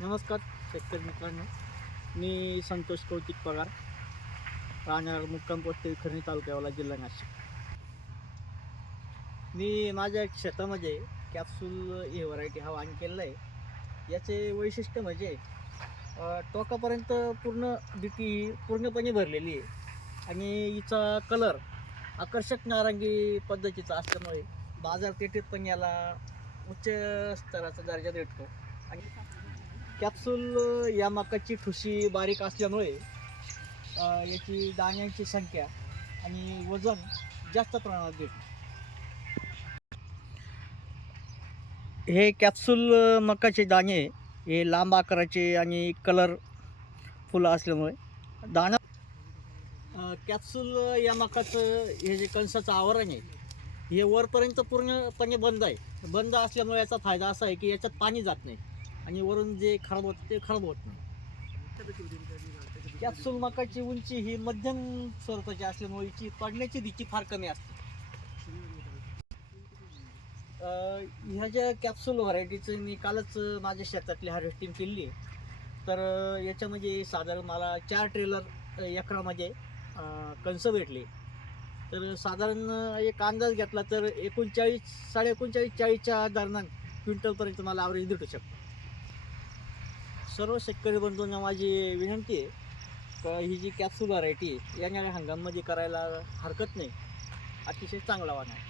नमस्कार शेतकरी मित्रांनो, मी संतोष कौतिक पगार, राहणार मुक्काम पोस्ट खर्णी तालुक्यावाला, जिल्हा नाशिक. मी माझ्या शेतामध्ये कॅप्सूल ही व्हरायटी हा वाण केलेला आहे. याचे वैशिष्ट्य म्हणजे टोकापर्यंत पूर्ण बीटी पूर्णपणे भरलेली आहे आणि हिचा कलर आकर्षक नारंगी पद्धतीचा असल्यामुळे बाजारपेठेत पण याला उच्च स्तराचा दर्जा भेटतो. आणि कॅप्सूल या मकाची ठुशी बारीक असल्यामुळे याची दाण्यांची संख्या आणि वजन जास्त प्रमाणात भेटते. हे कॅप्सूल मकाचे दाणे हे लांब आकाराचे आणि कलरफुल असल्यामुळे दाणा कॅप्सूल या मकाचं हे जे कणसाचं आवरण आहे हे वरपर्यंत पूर्णपणे बंद असल्यामुळे याचा फायदा असा आहे की याच्यात पाणी जात नाही आणि वरून जे खराब होतं ते खराब होत नाही. कॅप्सूल मकाची उंची ही मध्यम स्वरूपाची असल्यामुळे हिची पडण्याची भीती फार कमी असते. ह्या ज्या कॅप्सूल व्हरायटीचं मी कालच माझ्या शेतातली हार्वेस्टिंग केली आहे. तर याच्यामध्ये साधारण मला 4 ट्रेलर एकरामध्ये कणसं भेटली. तर साधारण एक अंदाज घेतला तर 39 39.5 40च्या दरम्यान क्विंटलपर्यंत मला ॲव्हरेज भेटू शकतो. सर्व शेतकरी बंधूंना माझी विनंती आहे का ही जी कॅप्सूल व्हरायटी येणाऱ्या हंगामामध्ये करायला हरकत नाही. अतिशय चांगला वाण आहे.